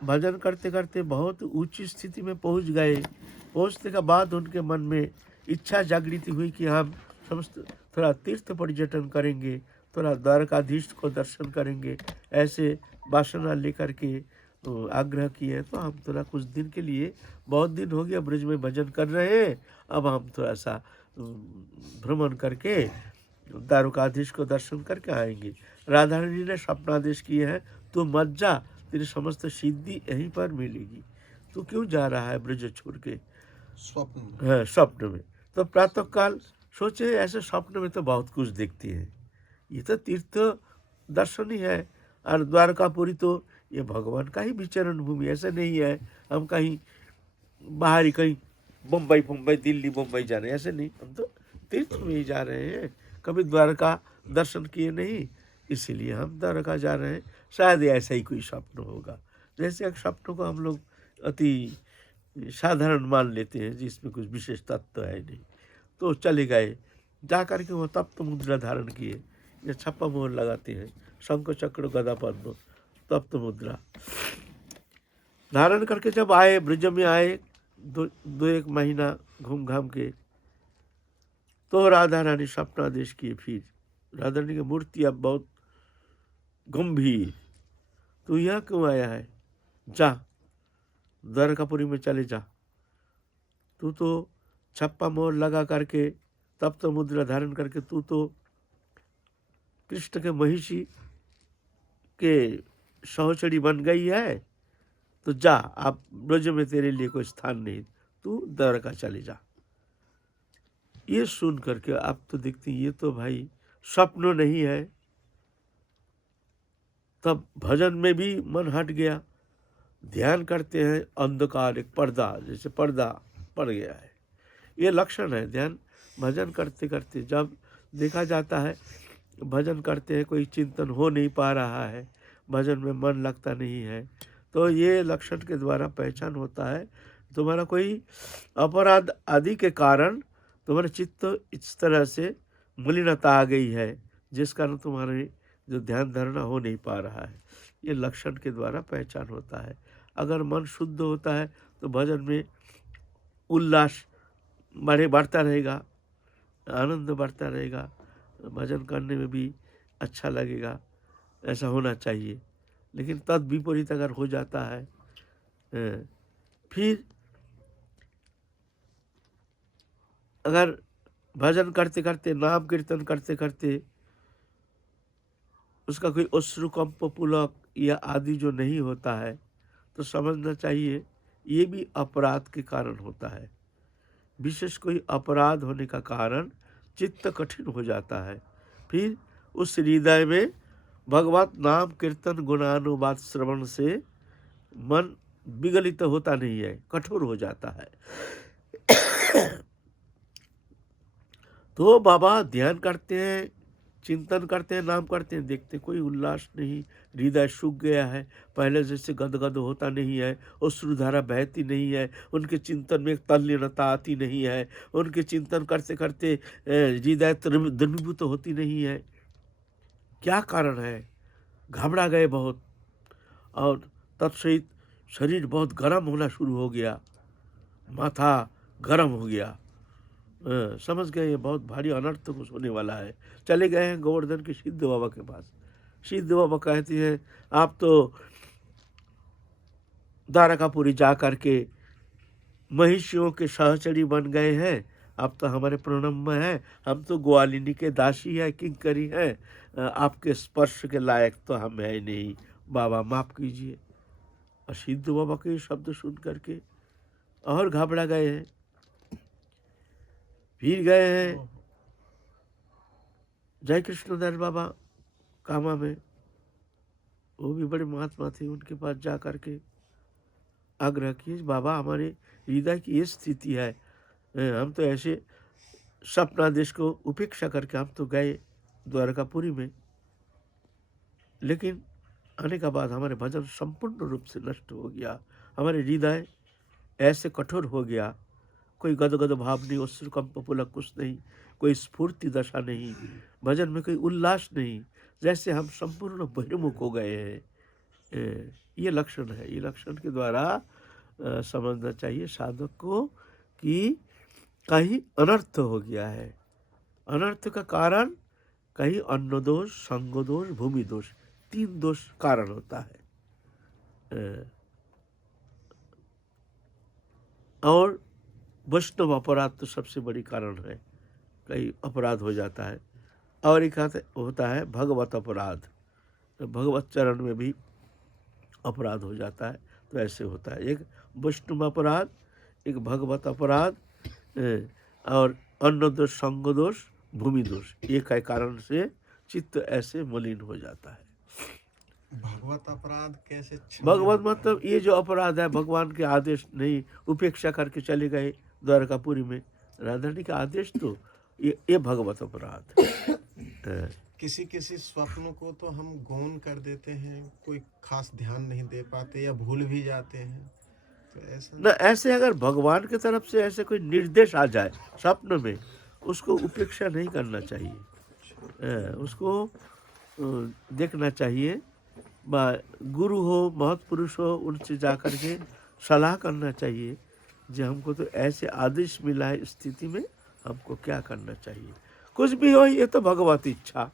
भजन करते करते बहुत ऊंची स्थिति में पहुंच गए। पहुंचने के बाद उनके मन में इच्छा जागृति हुई कि हम समस्त थोड़ा तीर्थ पर्यटन करेंगे, थोड़ा द्वारकाधीश को दर्शन करेंगे। ऐसे वासना लेकर के आग्रह किए। तो हम थोड़ा कुछ दिन के लिए, बहुत दिन हो गया ब्रज में भजन कर रहे हैं, अब हम थोड़ा सा भ्रमण करके द्वारकाधीश को दर्शन करके आएंगे। राधा रानी ने स्वप्नादेश किए हैं, तू मत जा, तेरी समस्त सिद्धि यहीं पर मिलेगी। तू क्यों जा रहा है ब्रज छोड़ के? स्वप्न में। हाँ, स्वप्न में। तो प्रातः काल सोचे ऐसे स्वप्न में तो बहुत कुछ देखते हैं, ये तो तीर्थ दर्शन ही है। और द्वारकापुरी तो ये भगवान का ही विचरण भूमि, ऐसा नहीं है हम कहीं बाहरी कहीं मुंबई मुंबई दिल्ली मुंबई जा रहे हैं, ऐसे नहीं। हम तो तीर्थ में ही जा रहे हैं, कभी द्वारका दर्शन किए नहीं, इसीलिए हम द्वारका जा रहे हैं। शायद ऐसा ही कोई स्वप्न होगा, जैसे एक स्वप्न को हम लोग अति साधारण मान लेते हैं जिसमें कुछ विशेष तत्व है नहीं। तो चले गए, जा कर के वो तप्त मुद्रा धारण किए। ये छप्पा मोहर लगाते हैं, शंख चक्र गदा पद्म, तप्त मुद्रा धारण करके जब आए, ब्रज में आए, दो एक महीना घूम घाम के, तो राधा रानी स्वप्नादेश किए। फिर राधा रानी की मूर्ति अब बहुत गंभीर, तू यहाँ क्यों आया है? जा द्वारकापुरी में चले जा। तू तो छप्पा मोहर लगा करके, तप्त मुद्रा धारण करके, तू तो कृष्ण के महिषी के सहचरी बन गई है। तो जा, आप ब्रज में तेरे लिए कोई स्थान नहीं, तू द्वारका चले जा। ये सुन करके आप तो देखते ये तो भाई स्वप्न नहीं है। तब भजन में भी मन हट गया, ध्यान करते हैं, अंधकार एक पर्दा, जैसे पर्दा पड़ गया है। ये लक्षण है ध्यान भजन करते करते। जब देखा जाता है भजन करते हैं कोई चिंतन हो नहीं पा रहा है, भजन में मन लगता नहीं है, तो ये लक्षण के द्वारा पहचान होता है तुम्हारा कोई अपराध आदि के कारण तुम्हारा चित्त इस तरह से मलिनता आ गई है, जिस कारण तुम्हारे जो ध्यान धरना हो नहीं पा रहा है। ये लक्षण के द्वारा पहचान होता है। अगर मन शुद्ध होता है तो भजन में उल्लास बढ़ता रहेगा, आनंद बढ़ता रहेगा, भजन करने में भी अच्छा लगेगा। ऐसा होना चाहिए। लेकिन तद विपरीत अगर हो जाता है, फिर अगर भजन करते करते, नाम कीर्तन करते करते उसका कोई अश्रुकंप पुलक या आदि जो नहीं होता है, तो समझना चाहिए ये भी अपराध के कारण होता है। विशेष कोई अपराध होने का कारण चित्त कठिन हो जाता है। फिर उस हृदय में भगवत नाम कीर्तन गुणानुवाद श्रवण से मन विगलित होता नहीं है, कठोर हो जाता है। तो बाबा ध्यान करते हैं, चिंतन करते हैं, नाम करते हैं, देखते कोई उल्लास नहीं, हृदय सूख गया है, पहले जैसे गदगद होता नहीं है, अश्रुधारा बहती नहीं है, उनके चिंतन में एक तल्लीनता आती नहीं है, उनके चिंतन करते करते हृदय द्रवीभूत होती नहीं है। क्या कारण है? घबरा गए बहुत, और तत्सहित शरीर बहुत गर्म होना शुरू हो गया, माथा गर्म हो गया। समझ गए ये बहुत भारी अनर्थ कुछ होने वाला है। चले गए हैं गोवर्धन के सिद्ध बाबा के पास। सिद्ध बाबा कहती हैं आप तो द्वारकापुरी जा करके महिषियों के सहचरी बन गए हैं, आप तो हमारे प्रणम्य हैं, हम तो ग्वालिनी के दासी है, किंकरी हैं, आपके स्पर्श के लायक तो हम है नहीं, बाबा माफ कीजिए। और सिद्ध बाबा के शब्द सुन करके और घबरा गए हैं। फिर गए हैं जय कृष्णदास बाबा कामा में, वो भी बड़े महात्मा थे, उनके पास जा करके आग्रह किए, बाबा हमारे हृदय की ये स्थिति है, हम तो ऐसे स्वप्नादेश को उपेक्षा करके हम तो गए द्वारकापुरी में, लेकिन आने का बाद हमारे भजन संपूर्ण रूप से नष्ट हो गया, हमारे हृदय ऐसे कठोर हो गया, कोई गदगद भाव नहीं, अश्रुकंप पुलक कुछ नहीं, कोई स्फूर्ति दशा नहीं, भजन में कोई उल्लास नहीं, जैसे हम संपूर्ण बहिर्मुख हो गए हैं। ये लक्षण है। ये लक्षण के द्वारा समझना चाहिए साधक को कि कहीं अनर्थ हो गया है। अनर्थ का कारण कहीं अन्न दोष, संग दोष, भूमि दोष, 3 दोष कारण होता है। और वैष्णव अपराध तो सबसे बड़ी कारण है, कहीं अपराध हो जाता है। और एक होता है भगवत अपराध, तो भगवत चरण में भी अपराध हो जाता है। तो ऐसे होता है, एक वैष्णव अपराध, एक भगवत अपराध, और अन्न दोष, संग दोष, भूमि दोष, ये के कारण से चित्त ऐसे मलिन हो जाता है। भगवत अपराध कैसे? भगवत मतलब ये जो अपराध है, भगवान के आदेश नहीं उपेक्षा करके चले गए द्वारकापुरी में, राधा रानी का आदेश, तो ये भगवत अपराध है। किसी किसी स्वप्नों को तो हम गौण कर देते हैं, कोई खास ध्यान नहीं दे पाते या भूल भी जाते हैं, तो ऐसा न ऐसे अगर भगवान की तरफ से ऐसे कोई निर्देश आ जाए स्वप्न में, उसको उपेक्षा नहीं करना चाहिए। उसको देखना चाहिए। गुरु हो, महत्पुरुष हो, उनसे जा कर के सलाह करना चाहिए जो हमको तो ऐसे आदेश मिला है, स्थिति में हमको क्या करना चाहिए। कुछ भी हो, ये तो भगवत इच्छा।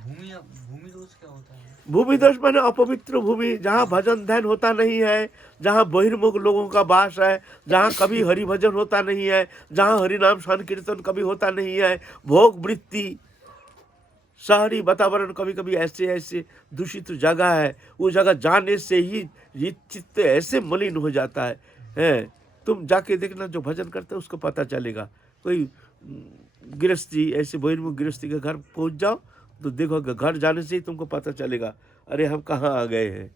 भूमि दोष क्या होता है? भूमि दोष माने अपवित्र भूमि, जहाँ भजन ध्यान होता नहीं है, जहाँ बहिर्मुख लोगों का वास है, जहाँ कभी हरि भजन होता नहीं है, जहाँ हरिनाम संकीर्तन कभी होता नहीं है, भोग वृत्ति, शहरी वातावरण, कभी कभी ऐसे ऐसे दूषित जगह है, वो जगह जाने से ही चित्त ऐसे मलिन हो जाता है। तुम जाके देखना, जो भजन करते हैं उसको पता चलेगा। कोई गृहस्थी, ऐसे बहिर्मुख गृहस्थी के घर पहुंच जाओ तो देखोगे, घर जाने से ही तुमको पता चलेगा, अरे हम कहाँ आ गए हैं।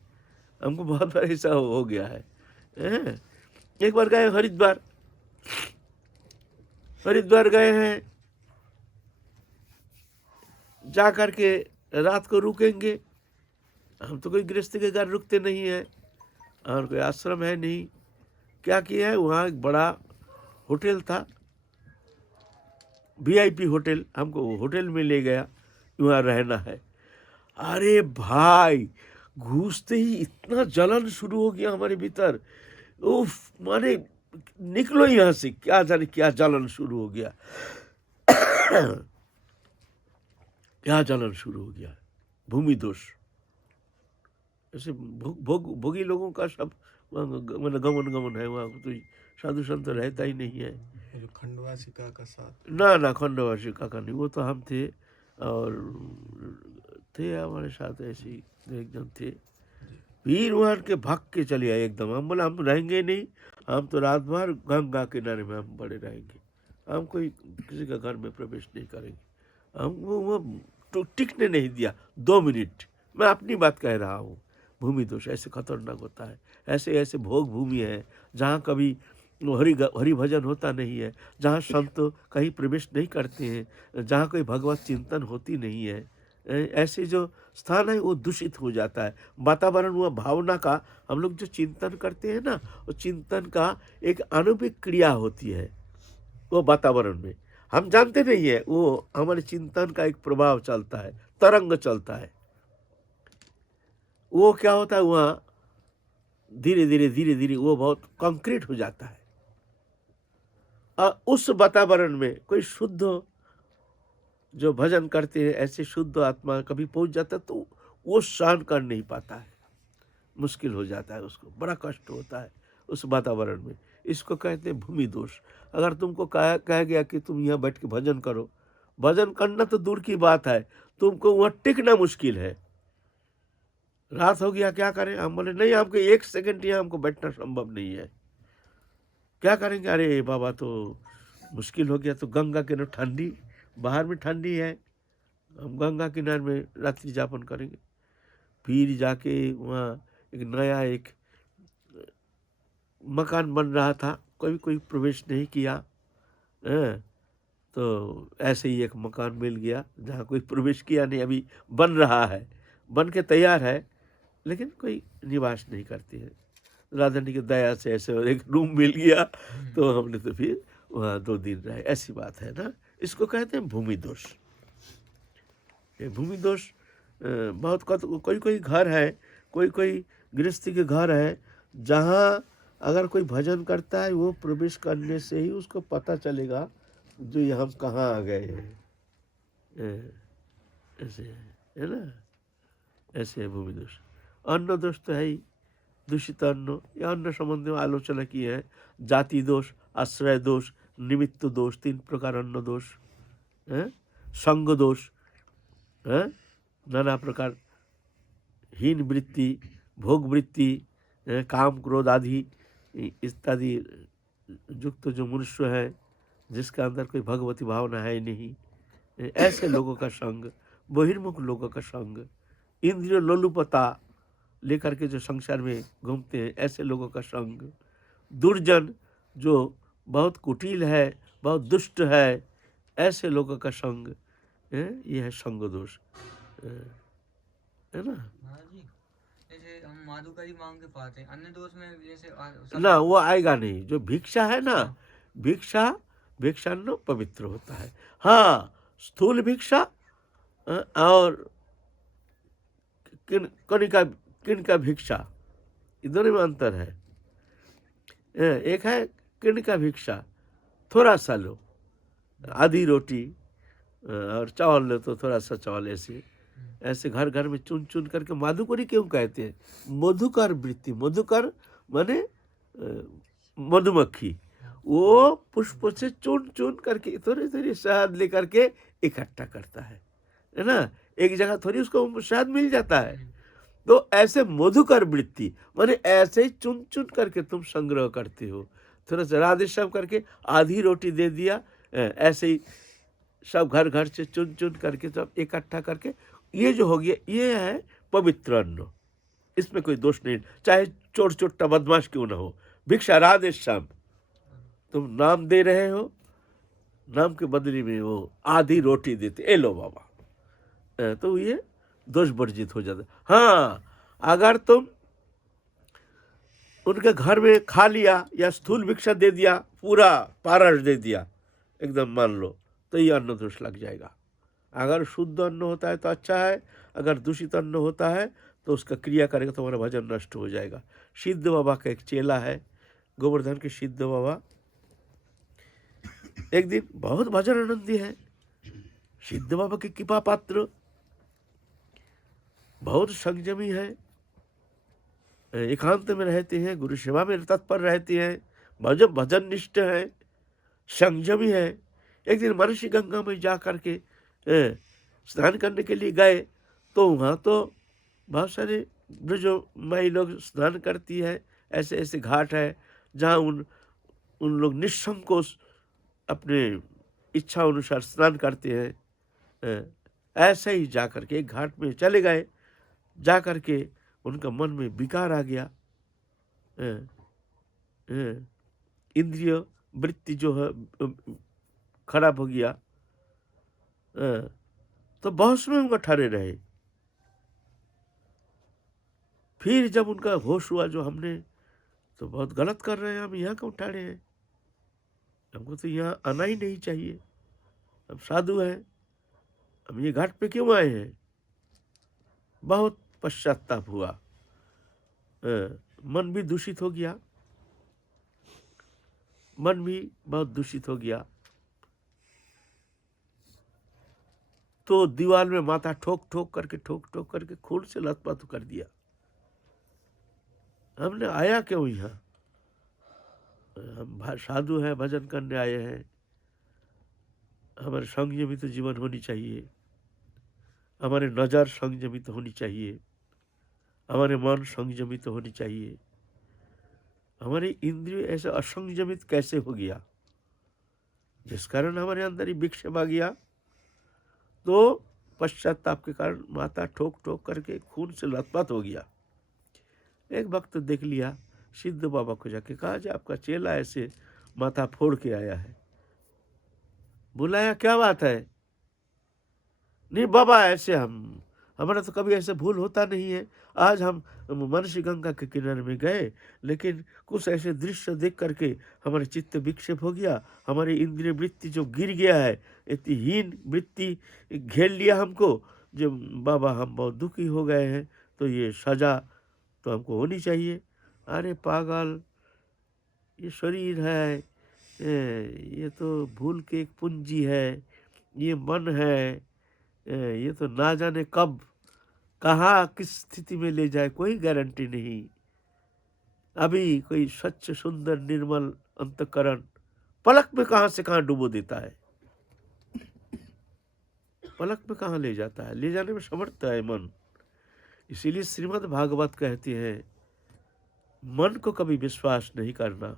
हमको बहुत बार ऐसा हो गया है। एक बार गए हरिद्वार, हरिद्वार गए हैं, जा कर के रात को रुकेंगे। हम तो कोई गृहस्थी के घर रुकते नहीं है और कोई आश्रम है नहीं। क्या किया है, वहाँ एक बड़ा होटल था, VIP होटल, हमको होटल में ले गया, वहाँ रहना है। अरे भाई, घुसते ही इतना जलन शुरू हो गया हमारे भीतर, उफ, माने निकलो यहाँ से, क्या जाने क्या जलन शुरू हो गया। क्या जलन शुरू हो गया, भूमि दोष। ऐसे भोगी लोगों का सब मतलब गमन है, वहाँ तो साधु संत रहता ही नहीं है। जो खंडवासिका का साथ ना खंडवासिका का नहीं, वो तो हम थे और थे हमारे साथ ऐसे ही एक जन थे। फिर वहाँ के भाग के चले आए एकदम। हम बोला हम रहेंगे नहीं, हम तो रात भर गंगा किनारे में हम बड़े रहेंगे, हम कोई किसी का घर में प्रवेश नहीं करेंगे। हम वो तो टिकने नहीं दिया 2 मिनट। मैं अपनी बात कह रहा हूँ। भूमि दोष ऐसे खतरनाक होता है। ऐसे ऐसे भोग भूमि है जहाँ कभी हरि भजन होता नहीं है, जहाँ संत कहीं प्रवेश नहीं करते हैं, जहाँ कोई भगवत चिंतन होती नहीं है, ऐसे जो स्थान है वो दूषित हो जाता है। वातावरण, वो भावना का हम लोग जो चिंतन करते हैं ना, वो चिंतन का एक आणविक क्रिया होती है वो वातावरण में, हम जानते नहीं है, वो हमारे चिंतन का एक प्रभाव चलता है, तरंग चलता है। वो क्या होता है, वहाँ धीरे धीरे वो बहुत कंक्रीट हो जाता है। और उस वातावरण में कोई शुद्ध जो भजन करते हैं, ऐसे शुद्ध आत्मा कभी पहुंच जाता है तो वो सहन कर नहीं पाता है, मुश्किल हो जाता है, उसको बड़ा कष्ट होता है उस वातावरण में। इसको कहते हैं भूमि दोष। अगर तुमको कह गया कि तुम यहाँ बैठ के भजन करो, भजन करना तो दूर की बात है, तुमको वहाँ टिकना मुश्किल है। रात हो गया, क्या करें? हम बोले नहीं, आपको 1 सेकंड यहाँ हमको बैठना संभव नहीं है। क्या करेंगे? अरे बाबा, तो मुश्किल हो गया। तो गंगा किनारे ठंडी, बाहर में ठंडी है, हम गंगा किनारे में रात्रि जापन करेंगे। फिर जाके वहाँ एक नया एक मकान बन रहा था, कोई प्रवेश नहीं किया। तो ऐसे ही एक मकान मिल गया जहाँ कोई प्रवेश किया नहीं, अभी बन रहा है, बन के तैयार है, लेकिन कोई निवास नहीं करती है। राधा रानी की दया से ऐसे और एक रूम मिल गया, तो हमने तो फिर वहाँ 2 दिन रहे। ऐसी बात है ना। इसको कहते हैं भूमि दोष। ये भूमि दोष बहुत कोई कोई घर है, कोई कोई गृहस्थी के घर है जहाँ अगर कोई भजन करता है वो प्रवेश करने से ही उसको पता चलेगा जो ये हम कहाँ आ गए हैं। ऐसे है ना, ऐसे है भूमि दोष। अन्न दोष तो है ही, दूषित अन्न, या अन्न संबंधी में आलोचना की है। जाति दोष, आश्रय दोष, निमित्त दोष, 3 प्रकार अन्न दोष है। संग दोष है, नाना प्रकार हीन वृत्ति, भोग वृत्ति, काम क्रोध आदि इत्यादि युक्त जो मनुष्य है जिसका अंदर कोई भगवती भावना है ही नहीं, ऐसे लोगों का संग, बहिर्मुख लोगों का संग, इंद्रिय लोलुपता लेकर के जो संसार में घूमते हैं ऐसे लोगों का संग, दुर्जन जो बहुत कुटिल है, बहुत दुष्ट है, ऐसे लोगों का संग, ये है संग दोष, है ना। महाराज जी, जैसे हम माधुकरी मांग के पाते हैं, अन्य दोष में जैसे ना वो आएगा नहीं। जो भिक्षा है ना, भिक्षान्न पवित्र होता है। हाँ, स्थूल भिक्षा और किनका भिक्षा, ये दोनों में अंतर है। एक है किनका भिक्षा, थोड़ा सा लो, आधी रोटी और चावल लो तो थोड़ा सा चावल, ऐसे घर घर में चुन चुन करके। माधुकरी क्यों कहते हैं? मधुकर वृत्ति, मधुकर माने मधुमक्खी, वो पुष्प से चुन चुन करके थोड़ी थोड़ी शहद लेकर के इकट्ठा करता है ना। एक जगह थोड़ी उसको शहद मिल जाता है। तो ऐसे मधुकर वृत्ति माने ऐसे ही चुन चुन करके तुम संग्रह करते हो, थोड़ा सा राधे श्याम करके आधी रोटी दे दिया, ऐसे ही सब घर घर से चुन चुन करके सब इकट्ठा करके, ये जो हो गया ये है पवित्र अन्न। इसमें कोई दोष नहीं, चाहे चोर चोट्टा बदमाश क्यों ना हो। भिक्षा राधे श्याम, तुम नाम दे रहे हो, नाम के बदले में वो आधी रोटी देते, ए लो बाबा, तो ये दोष वर्जित हो जाता। हाँ, अगर तुम उनके घर में खा लिया या स्थूल भिक्षा दे दिया, पूरा पारस दे दिया एकदम, मान लो, तो ये अन्न दोष लग जाएगा। अगर शुद्ध अन्न होता है तो अच्छा है, अगर दूषित अन्न होता है तो उसका क्रिया करेगा तो हमारा भजन नष्ट हो जाएगा। सिद्ध बाबा का एक चेला है, गोवर्धन के सिद्ध बाबा, एक दिन बहुत भजन आनंदी है, सिद्ध बाबा के कृपा पात्र, बहुत संयमी है, एकांत में रहते हैं, गुरु सेवा में तत्पर रहते हैं, भजन निष्ठ है, संयमी है। एक दिन महर्षि गंगा में जा करके स्नान करने के लिए गए तो वहाँ तो बहुत सारे ब्रजमाई लोग स्नान करती है, ऐसे ऐसे घाट है जहाँ उन लोग निसंकोच अपने इच्छा अनुसार स्नान करते हैं। ऐसे ही जा करके एक घाट में चले गए, जा करके उनका मन में विकार आ गया, इंद्रिय वृत्ति जो है खराब हो गया, तो बहुत समय उनका ठहरे रहे। फिर जब उनका होश हुआ, जो हमने तो बहुत गलत कर रहे हैं, हम यहाँ क्यों ठहरे हैं, हमको तो यहाँ आना ही नहीं चाहिए, हम साधु हैं, हम ये घाट पे क्यों आए हैं। बहुत पश्चाताप हुआ, मन भी दूषित हो गया, मन भी बहुत दूषित हो गया। तो दीवार में माथा ठोक ठोक करके खून से लथपथ कर दिया। हमने आया क्यों यहाँ, हम साधु हैं, भजन करने आए हैं, हमारे संयमित जीवन होनी चाहिए, हमारे नज़र संयमित होनी चाहिए, हमारे मन संयमित होनी चाहिए। हमारी इंद्रिय ऐसे असंयमित कैसे हो गया, जिस कारण हमारे अंदर ही विक्षेप आ गया। तो पश्चाताप के कारण माथा ठोक ठोक करके खून से लथपथ हो गया। एक वक्त देख लिया, सिद्ध बाबा को जाके कहा, जी आपका चेला ऐसे माथा फोड़ के आया है। बुलाया, क्या बात है? नहीं बाबा, ऐसे हमारा तो कभी ऐसे भूल होता नहीं है। आज हम महर्षि गंगा के किनारे में गए, लेकिन कुछ ऐसे दृश्य देख करके हमारे चित्त विक्षेप हो गया, हमारी इंद्रिय वृत्ति जो गिर गया है, इतनी हीन वृत्ति घेर लिया हमको, जो बाबा हम बहुत दुखी हो गए हैं तो ये सज़ा तो हमको होनी चाहिए। अरे पागल, ये शरीर है, ये तो भूल के एक पूंजी है, ये मन है, ये तो ना जाने कब कहाँ किस स्थिति में ले जाए कोई गारंटी नहीं। अभी कोई स्वच्छ सुंदर निर्मल अंतःकरण पलक में कहाँ से कहाँ डुबो देता है, पलक में कहाँ ले जाता है, ले जाने में समर्थ है मन। इसीलिए श्रीमद् भागवत कहते हैं मन को कभी विश्वास नहीं करना।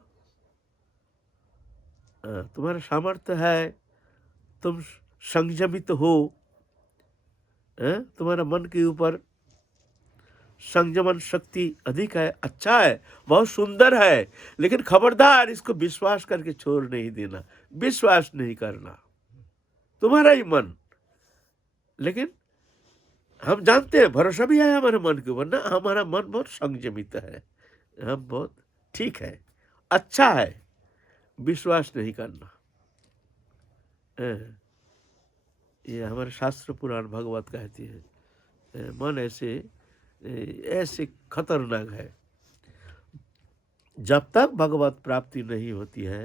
तुम्हारा सामर्थ्य है, तुम संयमित हो, तुम्हारा मन के ऊपर संयमन शक्ति अधिक है, अच्छा है, बहुत सुंदर है, लेकिन खबरदार इसको विश्वास करके छोड़ नहीं देना, विश्वास नहीं करना, तुम्हारा ही मन। लेकिन हम जानते हैं, भरोसा भी है हमारे मन के ऊपर ना, हमारा मन बहुत संयमित है, हम बहुत ठीक है, अच्छा है, विश्वास नहीं करना। ये हमारे शास्त्र पुराण भगवत कहती है मन ऐसे खतरनाक है। जब तक भगवत प्राप्ति नहीं होती है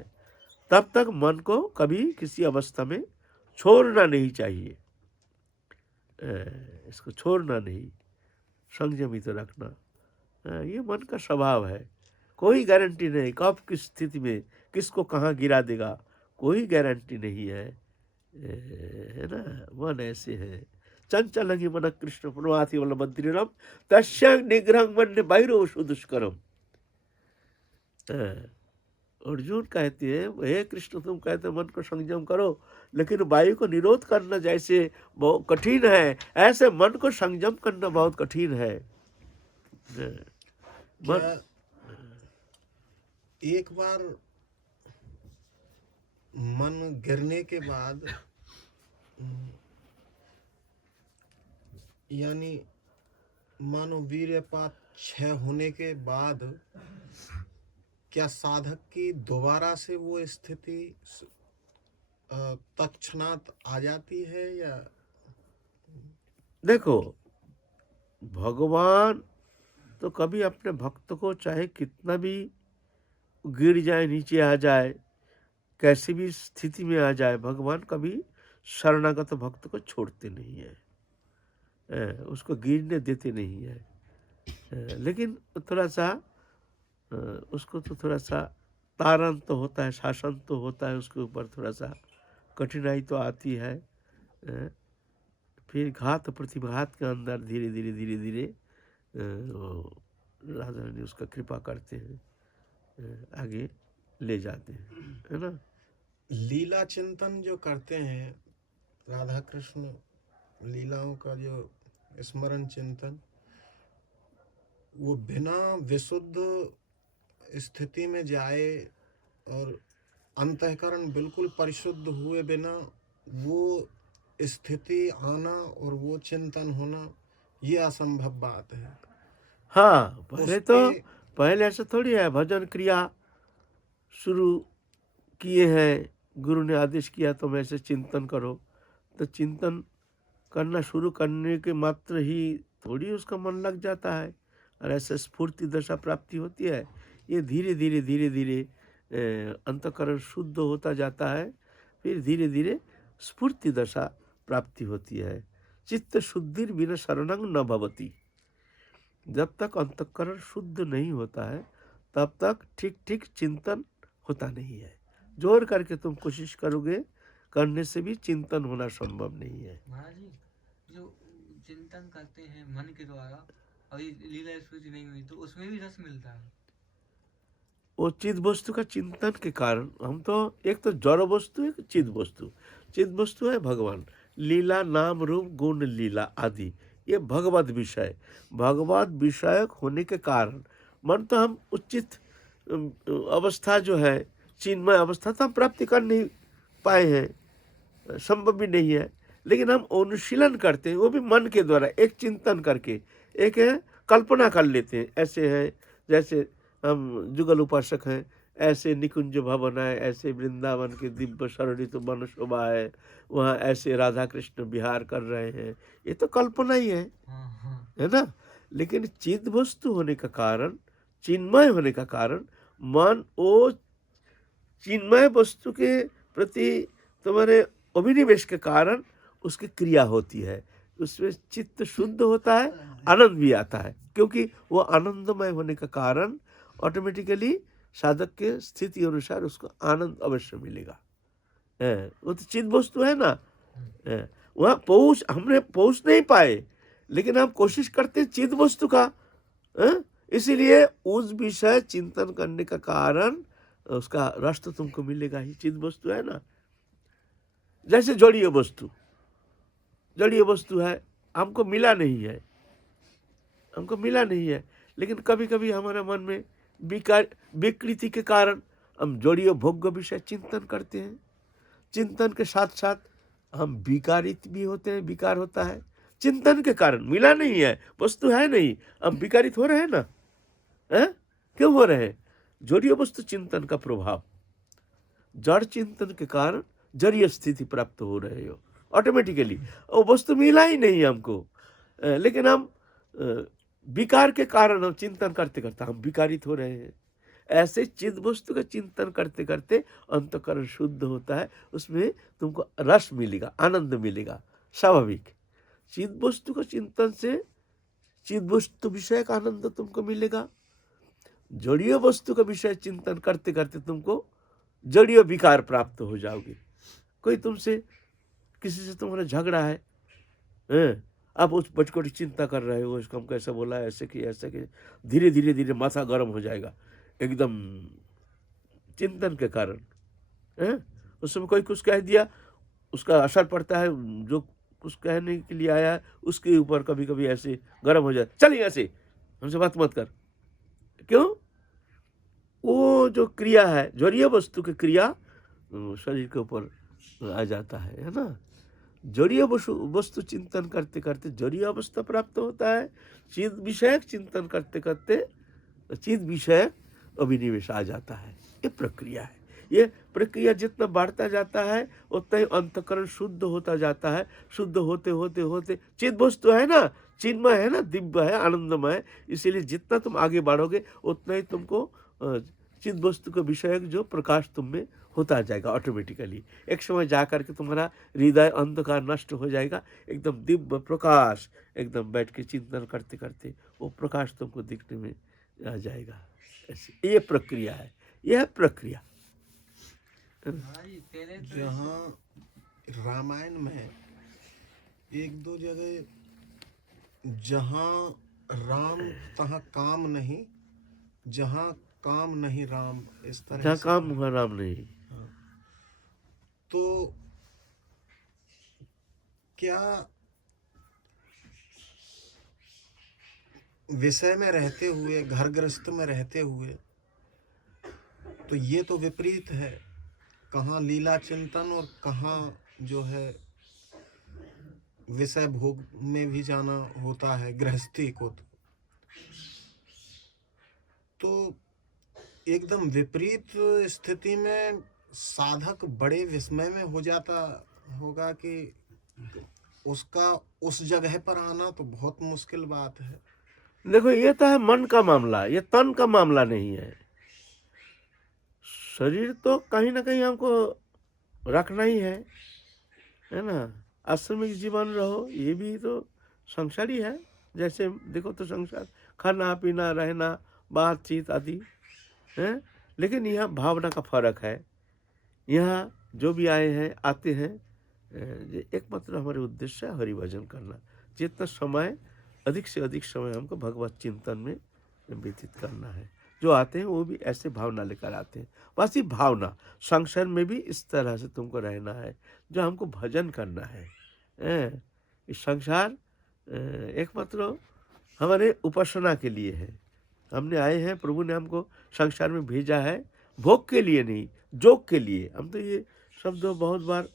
तब तक मन को कभी किसी अवस्था में छोड़ना नहीं चाहिए, इसको छोड़ना नहीं, संयमित रखना। ये मन का स्वभाव है, कोई गारंटी नहीं कब किस स्थिति में किसको कहाँ गिरा देगा, कोई गारंटी नहीं है ना। मन ऐसे है, चंचल ही मन कृष्ण प्रवासी वल मंत्रिरम तस्य निग्रह मन बैरो सुदुष्करम। अर्जुन कहते हैं, हे कृष्ण तुम कहते मन को संयम करो, लेकिन वायु को निरोध करना जैसे बहुत कठिन है, ऐसे मन को संयम करना बहुत कठिन है। क्या एक बार मन गिरने के बाद यानी मानो वीर्यपात क्षय होने के बाद क्या साधक की दोबारा से वो स्थिति तत्क्षणात आ जाती है या? देखो, भगवान तो कभी अपने भक्त को चाहे कितना भी गिर जाए, नीचे आ जाए, कैसी भी स्थिति में आ जाए, भगवान कभी शरणागत भक्त को छोड़ते नहीं है, उसको गिरने देते नहीं है। लेकिन थोड़ा सा उसको तो थोड़ा सा तारण तो होता है, शासन तो होता है, उसके ऊपर थोड़ा सा कठिनाई तो आती है। फिर घात प्रतिघात के अंदर धीरे धीरे धीरे धीरे राधा रानी उसका कृपा करते हैं, आगे ले जाते हैं, है ना। लीला चिंतन जो करते हैं, राधा कृष्ण लीलाओं का जो स्मरण चिंतन, वो बिना विशुद्ध स्थिति में जाए और अंतःकरण बिल्कुल परिशुद्ध हुए बिना वो स्थिति आना और वो चिंतन होना, ये असंभव बात है। हाँ, उसके पहले ऐसा थोड़ी है, भजन क्रिया शुरू किए हैं, गुरु ने आदेश किया तुम ऐसे चिंतन करो, तो चिंतन करना शुरू करने के मात्र ही थोड़ी उसका मन लग जाता है और ऐसे स्फूर्ति दशा प्राप्ति होती है। ये धीरे धीरे धीरे धीरे अंतःकरण शुद्ध होता जाता है, फिर धीरे धीरे स्फूर्ति दशा प्राप्ति होती है। चित्त शुद्धिर बिना शरणं न भवति। जब तक अंतःकरण शुद्ध नहीं होता है तब तक ठीक ठीक चिंतन होता नहीं है। जोर करके तुम कोशिश करोगे, करने से भी चिंतन होना संभव नहीं है। महाराज जी, जो चिंतन करते हैं मन के द्वारा और ये लीला स्फूर्ति नहीं हुई तो उसमें भी रस मिलता है। वो चिद वस्तु का चिंतन के कारण हम तो, एक तो जड़ वस्तु है, चिद वस्तु। चिद वस्तु है भगवान, लीला नाम रूप गुण लीला आदि, ये भगवत विषय, भगवत विषयक होने के कारण मन तो हम उचित अवस्था जो है, चिन्मय अवस्था तो हम प्राप्ति कर नहीं पाए हैं, संभव भी नहीं है। लेकिन हम अनुशीलन करते हैं, वो भी मन के द्वारा, एक चिंतन करके, एक है कल्पना कर लेते हैं। ऐसे है जैसे हम जुगल उपासक हैं, ऐसे निकुंज भवन है, ऐसे वृंदावन के दिव्य सरणित वन शोभा है, वहाँ ऐसे राधा कृष्ण विहार कर रहे हैं, ये तो कल्पना ही हाँ हाँ है ना। लेकिन चिद वस्तु होने का कारण, चिन्मय होने का कारण, मन वो चिन्मय वस्तु के प्रति तुम्हारे अभिनिवेश के कारण उसकी क्रिया होती है, उसमें चित्त शुद्ध होता है, आनंद भी आता है, क्योंकि वो आनंदमय होने का कारण ऑटोमेटिकली साधक के स्थिति अनुसार उसको आनंद अवश्य मिलेगा। वो तो चिद वस्तु है ना। वहाँ हमने पहुँच नहीं पाए, लेकिन हम कोशिश करते हैं चिद वस्तु का। इसीलिए उस विषय चिंतन करने का कारण उसका रस तो तुमको मिलेगा ही, चिद वस्तु है ना। जैसे जड़ीय वस्तु है, हमको मिला नहीं है, लेकिन कभी कभी हमारे मन में विकृति के कारण हम जड़ीय भोग्य विषय चिंतन करते हैं। चिंतन के साथ साथ हम विकारित भी होते हैं, विकार होता है चिंतन के कारण। मिला नहीं है, वस्तु है नहीं, हम विकारित हो रहे हैं ना। क्यों हो रहे हैं? जड़ीय वस्तु चिंतन का प्रभाव, जड़ चिंतन के कारण जड़ीय स्थिति प्राप्त हो रहे हो ऑटोमेटिकली। वो वस्तु मिला ही नहीं हमको, लेकिन हम विकार के कारण हम चिंतन करते करते हम विकारित हो रहे हैं। ऐसे चिद वस्तु का चिंतन करते करते अंतःकरण शुद्ध होता है, उसमें तुमको रस मिलेगा, आनंद मिलेगा, स्वाभाविक। चिद वस्तु का चिंतन से चिद वस्तु विषय का आनंद तुमको मिलेगा। जड़ीय वस्तु का विषय चिंतन करते करते तुमको जड़ीय विकार प्राप्त हो जाओगे। कोई तुमसे, किसी से तुम्हारा झगड़ा है, आप उस बचकोटी चिंता कर रहे हो, उसको हम कैसे बोला, ऐसे कि ऐसे कि, धीरे धीरे धीरे माथा गर्म हो जाएगा एकदम चिंतन के कारण। उस समय कोई कुछ कह दिया, उसका असर पड़ता है, जो कुछ कहने के लिए आया है उसके ऊपर कभी कभी ऐसे गर्म हो जाए, चल यहाँ से, हमसे बात मत कर। क्यों? वो जो क्रिया है, जड़ीय वस्तु की क्रिया शरीर के ऊपर आ जाता है ना। जड़ीय वस्तु चिंतन करते करते जड़ीय अवस्था प्राप्त होता है। चिद विषयक चिंतन करते करते चिद विषयक अभिनिवेश आ जाता है। ये प्रक्रिया है। ये प्रक्रिया जितना बढ़ता जाता है उतना ही अंतःकरण शुद्ध होता जाता है। शुद्ध होते होते होते चिद वस्तु है ना, चिन्मय है ना, दिव्य है, आनंदमय। इसीलिए जितना तुम आगे बढ़ोगे उतना ही तुमको चिद वस्तु का विषयक जो प्रकाश तुम में होता जाएगा ऑटोमेटिकली। एक समय जा कर के तुम्हारा हृदय अंधकार नष्ट हो जाएगा, एकदम दिव्य प्रकाश, एकदम बैठ के चिंतन करते करते वो प्रकाश तुमको दिखने में आ जाएगा। ऐसे ये प्रक्रिया है, यह प्रक्रिया। पहले तो जहाँ रामायण में एक दो जगह, जहाँ राम तहाँ काम नहीं, जहाँ काम नहीं राम, इस तरह जहाँ से काम हुआ राम नहीं। तो क्या विषय में रहते हुए, घर गृहस्थ में रहते हुए, तो ये तो विपरीत है। कहाँ लीला चिंतन और कहाँ जो है विषय भोग में भी जाना होता है गृहस्थी को। तो एकदम विपरीत स्थिति में साधक बड़े विस्मय में हो जाता होगा कि उसका उस जगह पर आना तो बहुत मुश्किल बात है। देखो, ये तो है मन का मामला, ये तन का मामला नहीं है। शरीर तो कहीं ना कहीं हमको रखना ही है ना। आश्रमिक जीवन रहो, ये भी तो संसारी है। जैसे देखो तो संसार, खाना पीना रहना बातचीत आदि है, लेकिन यहाँ भावना का फर्क है। यहाँ जो भी आए हैं आते हैं, एकमात्र हमारे उद्देश्य है हरि भजन करना। जितना समय, अधिक से अधिक समय हमको भगवत चिंतन में व्यतीत करना है। जो आते हैं वो भी ऐसे भावना लेकर आते हैं। बस ये भावना, संसार में भी इस तरह से तुमको रहना है जो हमको भजन करना है। इस संसार एकमात्र हमारे उपासना के लिए है। हमने आए हैं, प्रभु ने हमको संसार में भेजा है भोग के लिए नहीं, जोग के लिए। हम तो ये शब्द बहुत बार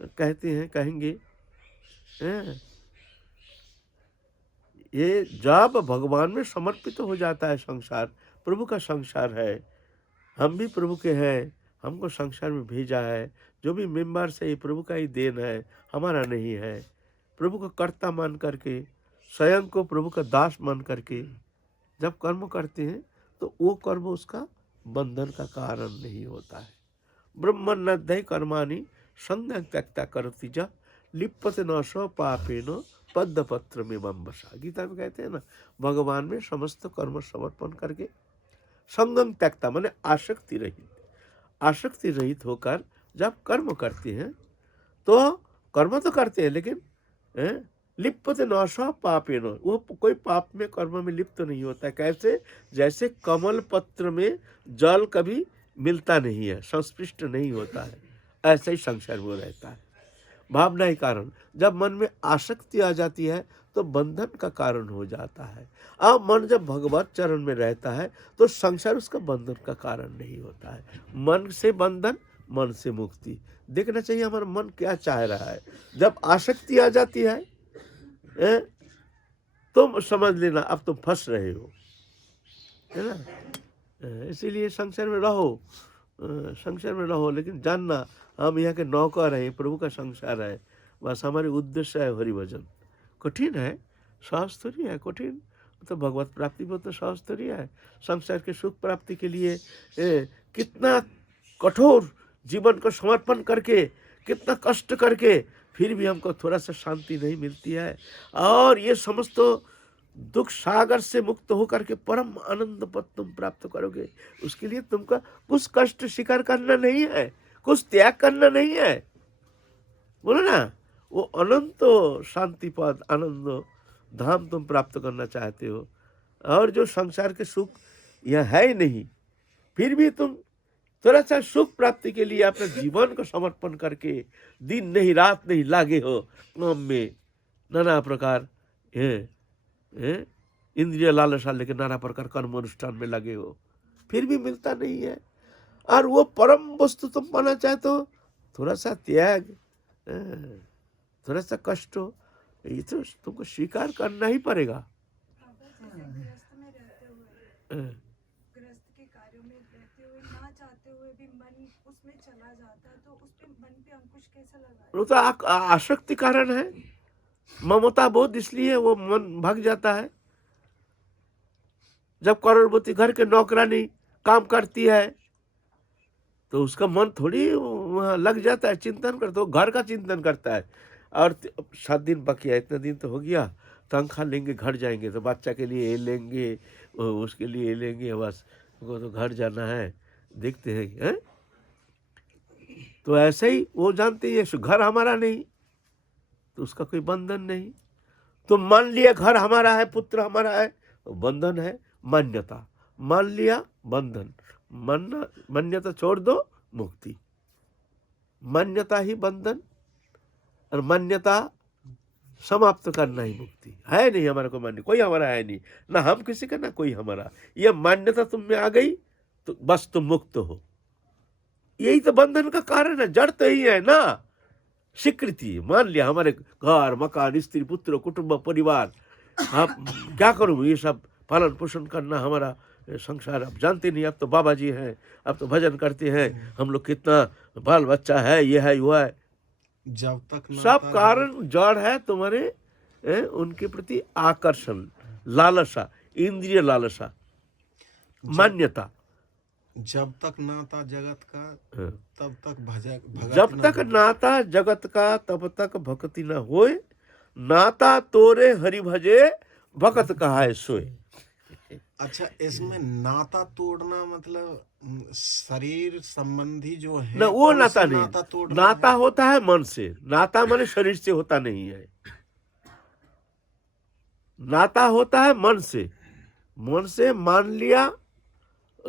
कहते हैं, कहेंगे। ये जब भगवान में समर्पित हो जाता है संसार, प्रभु का संसार है, हम भी प्रभु के हैं, हमको संसार में भेजा है, जो भी मेंबर से ये प्रभु का ही देन है, हमारा नहीं है। प्रभु को कर्ता मान करके, स्वयं को प्रभु का दास मान करके जब कर्म करते हैं तो वो कर्म उसका बंधन का कारण नहीं होता है। ब्रह्मण्यध्याय कर्माणि संज्ञा त्यक्ता करोति च लिप्यते न स पापेन पद्मपत्र में बम्बसा। गीता में कहते हैं ना, भगवान में समस्त कर्म समर्पण करके संगम त्यक्ता माने आसक्ति रहित होकर जब कर्म करते हैं तो कर्म तो करते हैं लेकिन लिप्यते न स पापेन, वो कोई पाप में कर्म में लिप्त नहीं होता है। कैसे? जैसे कमल पत्र में जल कभी मिलता नहीं है, संस्पृष्ट नहीं होता है, ऐसे ही संसार में रहता है। भावना के कारण जब मन में आसक्ति आ जाती है तो बंधन का कारण हो जाता है। अब मन जब भगवत चरण में रहता है तो संसार उसका बंधन का कारण नहीं होता है। मन से बंधन, मन से मुक्ति। देखना चाहिए हमारा मन क्या चाह रहा है। जब आसक्ति आ जाती है तो समझ लेना अब तुम फंस रहे हो, है ना। इसीलिए संसार में रहो, लेकिन जानना हम यहाँ के नौकर हैं, प्रभु का संसार है, बस हमारे उद्देश्य है हरि भजन। कठिन है, सहज थोड़ी है, कठिन तो भगवत प्राप्ति बहुत तो सहज थोड़ी है। संसार के सुख प्राप्ति के लिए कितना कठोर जीवन को समर्पण करके, कितना कष्ट करके, फिर भी हमको थोड़ा सा शांति नहीं मिलती है। और ये समस्त दुख सागर से मुक्त होकर के परम आनंद पद तुम प्राप्त करोगे। उसके लिए तुमको कुछ कष्ट स्वीकार करना नहीं है, कुछ त्याग करना नहीं है। बोलो ना, वो अनंत शांति पद, आनंद धाम तुम प्राप्त करना चाहते हो। और जो संसार के सुख यह है ही नहीं, फिर भी तुम थोड़ा सा सुख प्राप्ति के लिए अपने जीवन को समर्पण करके दिन नहीं रात नहीं लागे हो काम में, नाना प्रकार इंद्रिय लालसा लेके नाना प्रकार कर्म अनुष्ठान में लगे हो, फिर भी मिलता नहीं है। और वो परम वस्तु तुम पाना चाहे तो थोड़ा सा त्याग, थोड़ा सा कष्ट, ये तो तुमको स्वीकार करना ही पड़ेगा। गृहस्थ के कार्यों में रहते हुए ना चाहते हुए भी मन उसमें चला जाता है, तो उस पे मन पे अंकुश कैसे लगाए? वो तो आसक्ति कारण है, ममता बोध, इसलिए वो मन भाग जाता है। जब करोड़पति घर के नौकरानी काम करती है तो उसका मन थोड़ी वहाँ लग जाता है, चिंतन करता है, वो घर का चिंतन करता है। और 7 दिन बाकी है, इतना दिन तो हो गया, तनख्वाह लेंगे घर जाएंगे, तो बच्चा के लिए ये लेंगे, उसके लिए ये लेंगे, बस वो तो घर जाना है, देखते हैं। तो ऐसे ही वो जानते हैं घर हमारा नहीं तो उसका कोई बंधन नहीं। तो मान लिया घर हमारा है, पुत्र हमारा है, तो बंधन है मान्यता, मान लिया बंधन, मान्यता छोड़ दो मुक्ति। मान्यता ही बंधन और मान्यता समाप्त करना ही मुक्ति है। नहीं हमारा कोई मान्य, कोई हमारा है नहीं, ना हम किसी का ना कोई हमारा। ये मान्यता तुम में आ गई तो बस तुम मुक्त हो। यही तो बंधन का कारण है, जड़ तो यही है ना, स्वीकृति। मान लिया हमारे घर मकान स्त्री पुत्र कुटुंब परिवार, आप क्या करूँ, ये सब पालन पोषण करना हमारा संसार। अब जानते नहीं, अब तो बाबा जी हैं, अब तो भजन करते हैं, हम लोग कितना बाल बच्चा है, ये है वो है, जब तक सब कारण जड़ है तुम्हारे उनके प्रति आकर्षण, लालसा, इंद्रिय लालसा, मान्यता। जब तक नाता जगत का तब तक भगत जब तक नाता जगत का तब तक भक्ति न होए, नाता तोरे हरि भजे भगत कहाए सोए। अच्छा, इसमें नाता तोड़ना मतलब शरीर संबंधी जो है ना, वो नाता नाता नहीं, तोड़ना नाता है। होता है मन से, नाता माने शरीर से होता नहीं है। नाता होता है मन से, मन से मान लिया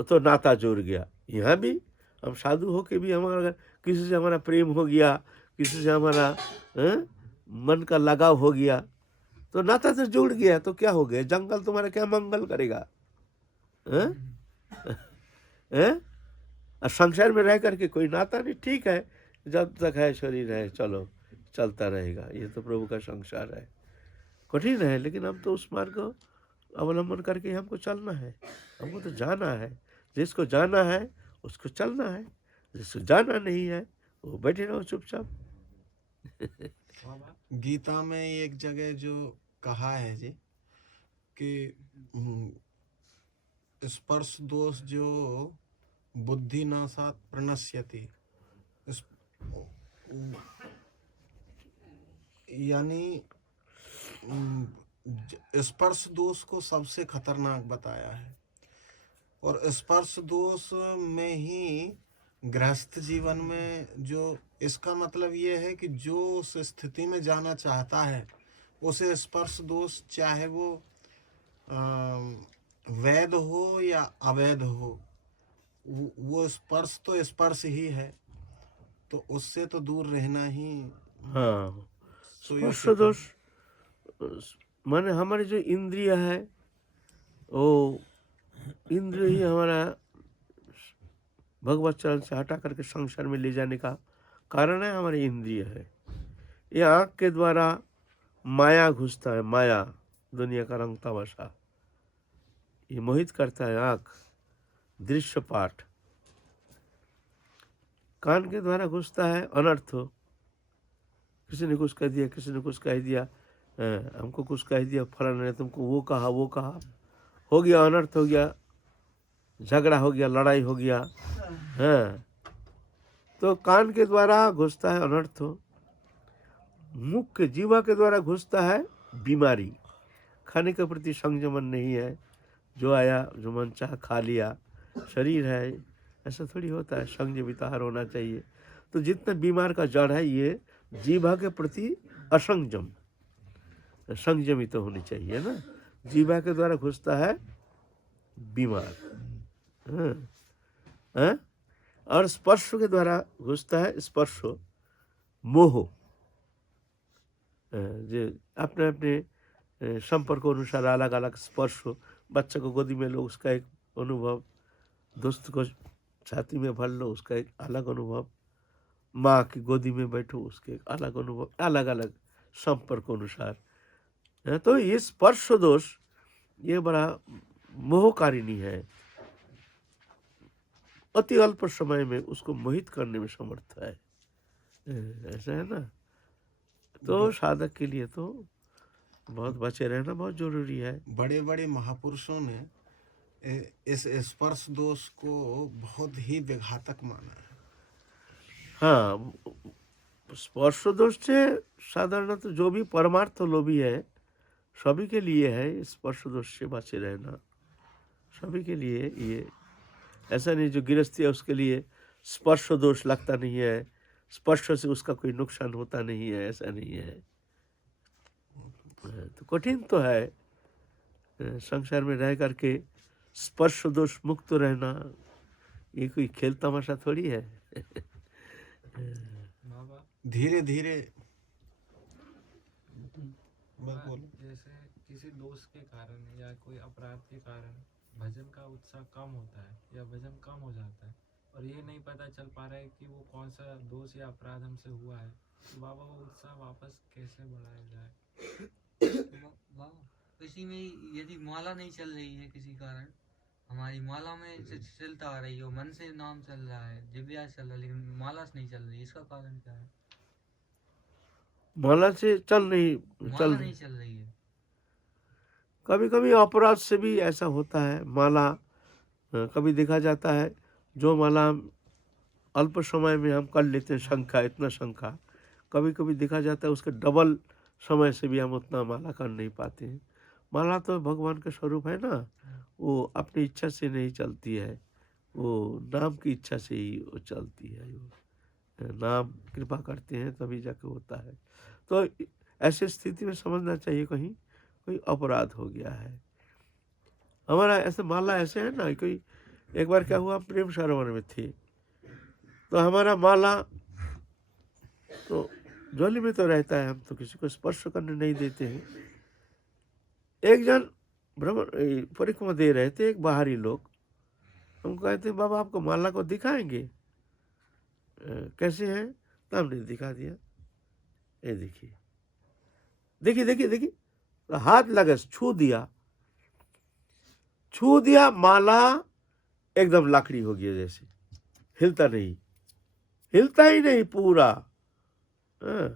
तो नाता जुड़ गया। यहाँ भी हम साधु हो के भी हमारा अगर किसी से हमारा प्रेम हो गया, किसी से हमारा मन का लगाव हो गया तो नाता तो जुड़ गया, तो क्या हो गया, जंगल तुम्हारा क्या मंगल करेगा। और संसार में रह करके कोई नाता नहीं, ठीक है, जब तक है शरीर है चलो चलता रहेगा, ये तो प्रभु का संसार है। कठिन है, लेकिन हम तो उस मार्ग को अवलंबन करके हमको चलना है, हमको तो जाना है। जिसको जाना है उसको चलना है, जिसको जाना नहीं है वो बैठे रहो चुपचाप। गीता में एक जगह जो कहा है जी कि स्पर्श दोष जो बुद्धि नाशात प्रणश्यति, इस- यानी स्पर्श दोष को सबसे खतरनाक बताया है। और स्पर्श दोष में ही गृहस्थ जीवन में जो, इसका मतलब ये है कि जो उस स्थिति में जाना चाहता है उसे स्पर्श दोष, चाहे वो वैध हो या अवैध हो, वो स्पर्श तो स्पर्श ही है, तो उससे तो दूर रहना ही हाँ, सुयोग्य स्पर्श दोष माने हमारी जो इंद्रिय है वो इंद्रिय ही हमारा भगवत चरण से हटा करके संसार में ले जाने का कारण है, हमारी इंद्रिय है। ये आँख के द्वारा माया घुसता है, माया दुनिया का रंग तमाशा ये मोहित करता है आँख, दृश्य पाठ। कान के द्वारा घुसता है अनर्थ, किसी ने कुछ कह दिया, किसी ने कुछ कह दिया, हमको कुछ कह दिया, फलाने ने तुमको वो कहा, हो गया अनर्थ, हो गया झगड़ा, हो गया लड़ाई, हो गया। हाँ, तो कान के द्वारा घुसता है अनर्थ, मुख के जीवा के द्वारा घुसता है बीमारी, खाने के प्रति संयमन नहीं है, जो आया जो मन चाह खा लिया, शरीर है ऐसा थोड़ी होता है, संयमित आहार होना चाहिए। तो जितना बीमार का जड़ है ये जीवा के प्रति असंयम, संयमित तो होनी चाहिए ना। जीवा के द्वारा घुसता है बीमार, हाँ, हाँ? और स्पर्श के द्वारा घुसता है स्पर्श मोह, जो अपने अपने संपर्क अनुसार अलग अलग स्पर्श। बच्चे को गोदी में लो उसका एक अनुभव, दोस्त को छाती में भर लो उसका एक अलग अनुभव, माँ की गोदी में बैठो उसके एक अलग अनुभव, अलग अलग संपर्क अनुसार। तो ये स्पर्श दोष ये बड़ा मोहकारिणी है, अति अल्प समय में उसको मोहित करने में समर्थ है, ऐसा है ना। तो साधक के लिए तो बहुत बचे रहना बहुत जरूरी है। बड़े बड़े महापुरुषों ने इस स्पर्श दोष को बहुत ही विघातक माना है। हाँ, स्पर्श दोष से साधारणतः जो भी परमार्थ लोभी है सभी के लिए है, स्पर्श दोष से बचे रहना सभी के लिए। ये ऐसा नहीं जो गृहस्थी है उसके लिए स्पर्श दोष लगता नहीं है, स्पर्श से उसका कोई नुकसान होता नहीं है, ऐसा नहीं है। तो कठिन तो है संसार में रह करके स्पर्श दोष मुक्त रहना, ये कोई खेल तमाशा थोड़ी है। धीरे धीरे जैसे किसी दोष के कारण या कोई अपराध के कारण भजन का उत्साह कम होता है या भजन कम हो जाता है और ये नहीं पता चल पा रहा है कि वो कौन सा दोष या अपराध हमसे हुआ है, तो बाबा वो उत्साह वापस कैसे बढ़ाया जाए? इसी में यदि माला नहीं चल रही है किसी कारण, हमारी माला में चलता आ रही हो, मन से नाम चल रहा है, दिव्या चल रहा है, लेकिन माला से नहीं चल रही, इसका कारण क्या है? माला से नहीं चल रही है। कभी कभी अपराध से भी ऐसा होता है। माला कभी देखा जाता है जो माला अल्प समय में हम कर लेते हैं, शंखा इतना शंखा, कभी कभी देखा जाता है उसके डबल समय से भी हम उतना माला कर नहीं पाते हैं। माला तो भगवान का स्वरूप है ना, वो अपनी इच्छा से नहीं चलती है, वो नाम की इच्छा से ही वो चलती है। वो नाम कृपा करते हैं तभी जाके होता है। तो ऐसी स्थिति में समझना चाहिए कहीं कोई अपराध हो गया है हमारा। ऐसे माला ऐसे है ना, कोई एक बार क्या हुआ, प्रेम सरोवर में थे तो हमारा माला तो झोली में तो रहता है, हम तो किसी को स्पर्श करने नहीं देते हैं। एक जन भ्रमण परिक्रमा दे रहे थे, एक बाहरी लोग, हमको कहते हैं बाबा आपको माला को दिखाएंगे कैसे हैं, तो हमने दिखा दिया, ये देखिए देखिए देखिए देखिए, तो हाथ लगा, छू दिया, माला एकदम लकड़ी हो गया जैसे। हिलता नहीं, हिलता ही नहीं पूरा। हाँ,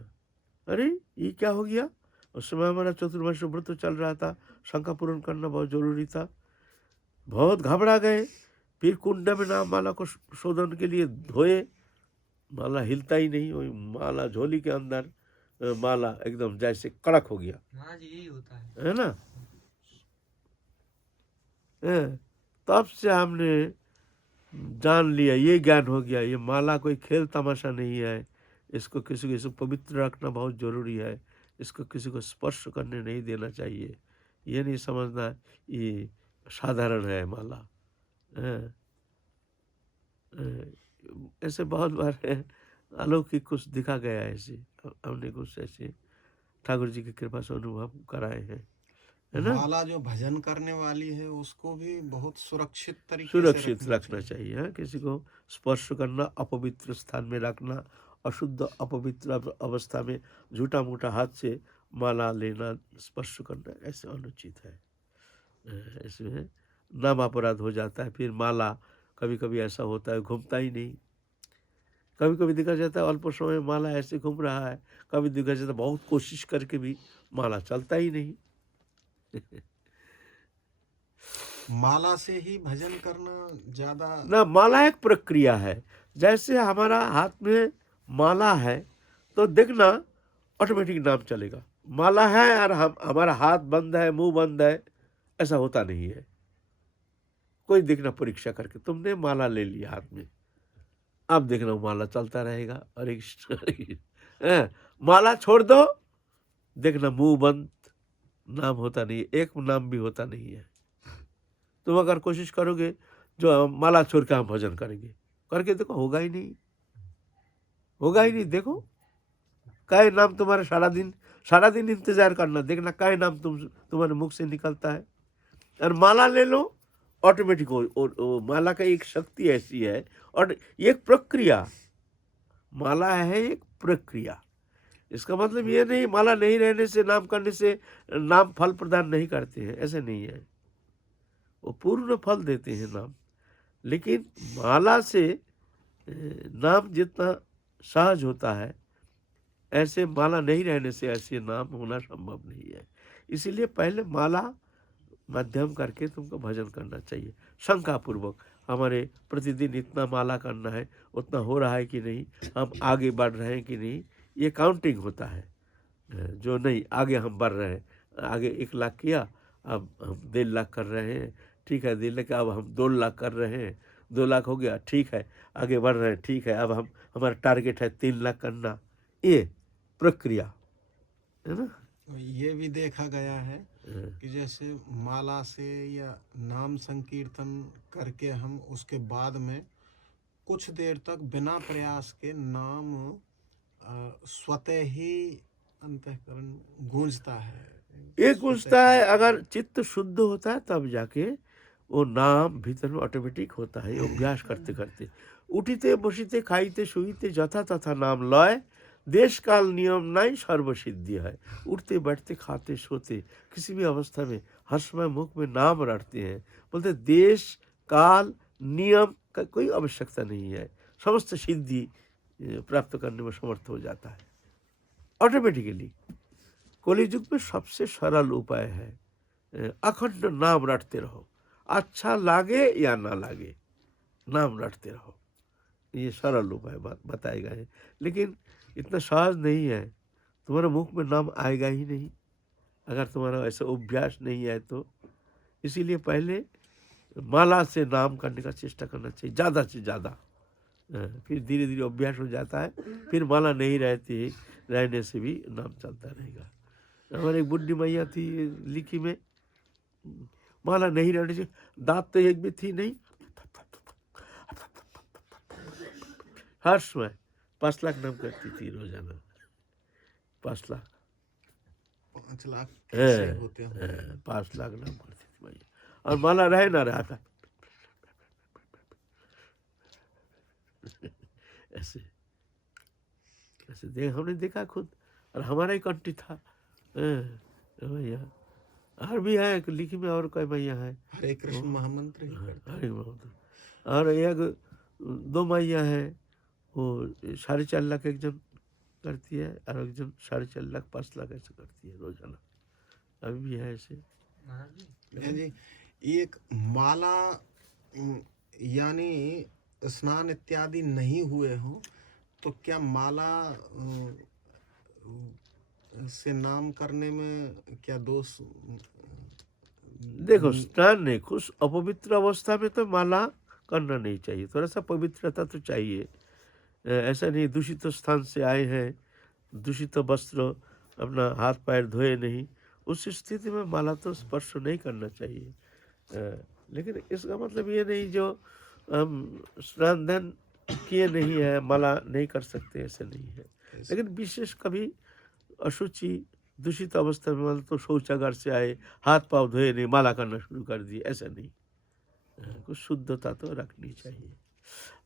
अरे ये क्या हो गया। उस समय हमारा चतुर्मास व्रत चल रहा था, शंका पूर्ण करना बहुत जरूरी था। बहुत घबरा गए, फिर कुंड में नाम माला को शोधन के लिए धोए, माला हिलता ही नहीं। वही माला झोली के अंदर माला एकदम जैसे कड़क हो गया, महाराज यही होता है। है ना। तब से हमने जान लिया, ये ज्ञान हो गया, ये माला कोई खेल तमाशा नहीं है। इसको किसी को पवित्र रखना बहुत जरूरी है। इसको किसी को स्पर्श करने नहीं देना चाहिए। ये नहीं समझना ये साधारण है माला। हाँ, ऐसे बहुत बार है, अलौकिक कुछ दिखा गया है ऐसे, हमने कुछ ऐसे ठाकुर जी की कृपा से अनुभव कराए हैं, है ना। माला जो भजन करने वाली है उसको भी बहुत सुरक्षित तरीके से सुरक्षित रखना रखना चाहिए। चाहिए। हाँ, किसी को स्पर्श करना, अपवित्र स्थान में रखना, अशुद्ध अपवित्र अवस्था में झूठा मूठा हाथ से माला लेना, स्पर्श करना, ऐसे अनुचित है। इसमें नाम अपराध हो जाता है। फिर माला कभी कभी ऐसा होता है घूमता ही नहीं। कभी कभी देखा जाता है अल्प समय में माला ऐसे घूम रहा है, कभी देखा जाता है बहुत कोशिश करके भी माला चलता ही नहीं। माला से ही भजन करना ज्यादा ना, माला एक प्रक्रिया है। जैसे हमारा हाथ में माला है तो देखना ऑटोमेटिक नाम चलेगा। माला है और हमारा हाथ बंद है, मुंह बंद है, ऐसा होता नहीं है। कोई देखना परीक्षा करके, तुमने माला ले लिया हाथ में, अब देखना वो माला चलता रहेगा। और एक माला छोड़ दो, देखना मुंह बंद, नाम होता नहीं है, एक नाम भी होता नहीं है। तुम अगर कोशिश करोगे जो माला छोड़ के हम भजन करेंगे, करके देखो, होगा ही नहीं, होगा ही नहीं। देखो काय नाम तुम्हारा सारा दिन इंतजार करना, देखना काय नाम तुम्हारे मुख से निकलता है। और माला ले लो, ऑटोमेटिक हो। माला का एक शक्ति ऐसी है, और एक प्रक्रिया, माला है एक प्रक्रिया। इसका मतलब ये नहीं माला नहीं रहने से, नाम करने से नाम फल प्रदान नहीं करते हैं, ऐसे नहीं है। वो पूर्ण फल देते हैं नाम, लेकिन माला से नाम जितना सहज होता है, ऐसे माला नहीं रहने से ऐसे नाम होना संभव नहीं है। इसीलिए पहले माला मध्यम करके तुमको भजन करना चाहिए, शंका पूर्वक। हमारे प्रतिदिन इतना माला करना है, उतना हो रहा है कि नहीं, हम आगे बढ़ रहे हैं कि नहीं, ये काउंटिंग होता है। जो नहीं आगे हम बढ़ रहे हैं, आगे 1 लाख किया, अब हम 1.5 लाख कर रहे हैं, ठीक है। 1.5 लाख, अब हम 2 लाख कर रहे हैं, 2 लाख हो गया, ठीक है, आगे बढ़ रहे हैं, ठीक है। अब हम हमारा टारगेट है 3 लाख करना। ये प्रक्रिया है ना। ये भी देखा गया है कि जैसे माला से या नाम संकीर्तन करके हम उसके बाद में कुछ देर तक बिना प्रयास के नाम स्वतः ही अंतःकरण गूंजता है। ये गूंजता है, अगर चित्त शुद्ध होता है तब जाके वो नाम भीतर में ऑटोमेटिक होता है। ये अभ्यास करते करते, उठिते बसिते खाइते शुइते जथा तथा नाम लय, देश काल नियम नहीं सर्वसिद्धि है। उठते बैठते खाते सोते किसी भी अवस्था में हर समय मुख में नाम रटते हैं। बोलते देश काल नियम का कोई आवश्यकता नहीं है, समस्त सिद्धि प्राप्त करने में समर्थ हो जाता है ऑटोमेटिकली। कलियुग में सबसे सरल उपाय है अखंड नाम रटते रहो, अच्छा लागे या ना लागे, नाम रटते रहो। ये सरल उपाय बताए गए हैं, लेकिन इतना सहज नहीं है। तुम्हारे मुख में नाम आएगा ही नहीं अगर तुम्हारा ऐसा अभ्यास नहीं है तो। इसीलिए पहले माला से नाम करने का चेष्टा करना चाहिए ज़्यादा से ज़्यादा। फिर धीरे धीरे अभ्यास हो जाता है, फिर माला नहीं रहने से भी नाम चलता रहेगा। हमारे एक बुढ़ी मैया थी लिखी में, माला नहीं रहने से दांत तो एक भी थी नहीं, हर समय 5 लाख नाम करती थी रोजाना। 5 लाख 5 लाख कैसे होते हैं? 5 लाख नाम करती थी भैया, और माला रहे ना रहा था ऐसे ऐसे हमने देखा खुद, और हमारा ही कंट्री था भैया। और भी है लिखी में, और कोई भैया है हरे कृष्ण महामंत्र ही करते हैं। हरे महामंत्र। और एक दो माइयाँ हैं, वो 4.5 लाख एक जन करती है और एक जन 4.5 लाख 5 लाख ऐसे करती है रोजाना। अभी भी है ऐसे। महाराज जी हैं जी। एक माला यानी स्नान इत्यादि नहीं हुए हो तो क्या माला से नाम करने में क्या दोष? देखो, स्नान नहीं, कुछ अपवित्र अवस्था में तो माला करना नहीं चाहिए, थोड़ा सा पवित्रता तो चाहिए। ऐसा नहीं दूषित स्थान से आए हैं, दूषित वस्त्र, अपना हाथ पैर धोए नहीं, उस स्थिति में माला तो स्पर्श नहीं करना चाहिए। लेकिन इसका मतलब ये नहीं जो हम स्नान ध्यान किए नहीं है माला नहीं कर सकते, ऐसे नहीं है। लेकिन विशेष कभी अशुचि दूषित अवस्था में, मतलब तो शौचागार से आए, हाथ पाँव धोए नहीं, माला करना शुरू कर दिए, ऐसा नहीं। कुछ शुद्धता तो रखनी चाहिए।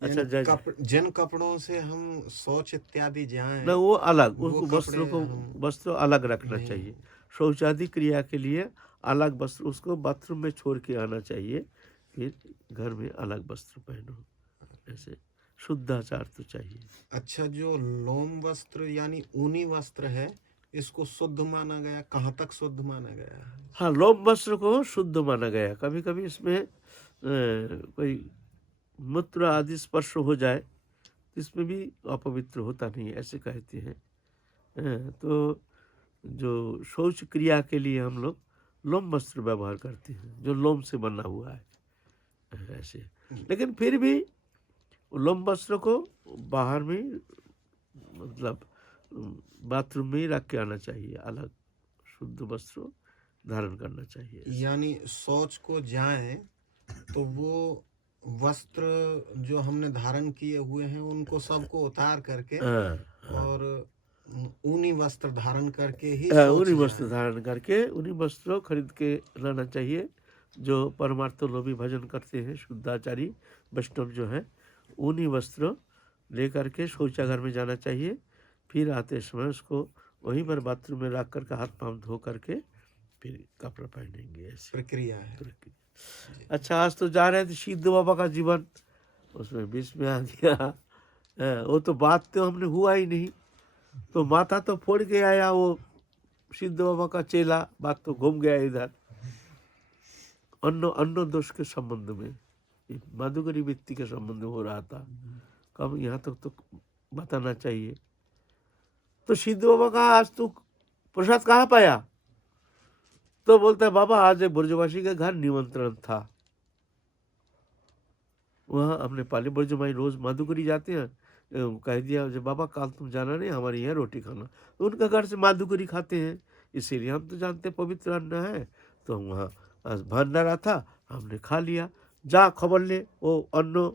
अच्छा यानी जय जिन कपड़ों से हम शौच इत्यादि जाएं ना, वो अलग, वो उसको कपड़े वस्त्रों को हम वस्त्र अलग रखना नहीं। चाहिए। शौचादि क्रिया के लिए अलग वस्त्र, उसको बाथरूम में छोड़ के आना चाहिए, फिर घर में अलग वस्त्र पहनो, ऐसे शुद्धाचार तो चाहिए। अच्छा, जो लोम वस्त्र यानी ऊनी वस्त्र है, इसको शुद्ध माना गया, कहाँ तक शुद्ध माना गया है? हाँ, लोम वस्त्र को शुद्ध माना गया। कभी कभी इसमें कोई मूत्र आदि स्पर्श हो जाए तो इसमें भी अपवित्र होता नहीं, ऐसे कहते हैं। तो जो शौच क्रिया के लिए हम लोग लोम वस्त्र व्यवहार करते हैं, जो लोम से बना हुआ है, ऐसे। लेकिन फिर भी लोम वस्त्र को बाहर में, मतलब बाथरूम में ही रख के आना चाहिए, अलग शुद्ध वस्त्र धारण करना चाहिए। यानी शौच को जाएं तो वो वस्त्र जो हमने धारण किए हुए हैं उनको सबको उतार करके हाँ, और ऊनी वस्त्र धारण करके ही हाँ, शौच उन्हीं वस्त्र जाएं। धारण करके उन्हीं वस्त्रों खरीद के लाना चाहिए। जो परमार्थोलोभी भजन करते हैं, शुद्धाचारी वैष्णव जो है, उन्हीं वस्त्र लेकर के शौचागार में जाना चाहिए। फिर आते समय उसको वहीं पर बाथरूम में रख करके हाथ पाँव धो करके फिर कपड़ा पहनेंगे, ऐसे प्रक्रिया है। प्रक्रिया। अच्छा, आज तो जा रहे थे सिद्ध बाबा का जीवन, उसमें बीच में आ गया। वो तो बात तो हमने हुआ ही नहीं, तो माथा तो फोड़ के आया वो सिद्ध बाबा का चेला, बात तो घूम गया इधर। अन्न दोष के संबंध में, माधुकरी व्यक्ति के संबंध में हो रहा था। कब यहाँ तक तो बताना चाहिए। तो सिद्ध बाबा का आज तू प्रसाद कहाँ पाया? तो बोलता है बाबा आज एक ब्रजवासी के घर निमंत्रण था, वहाँ हमने पाली ब्रजमाई रोज माधुकरी जाते हैं। कह दिया जो बाबा कल तुम जाना नहीं, हमारे यहाँ रोटी खाना। तो उनका घर से माधुकरी खाते हैं, इसीलिए हम तो जानते पवित्र अन्न है। तो हम वहाँ आज भंडारा था, हमने खा लिया। जा खबर ले, वो अन्न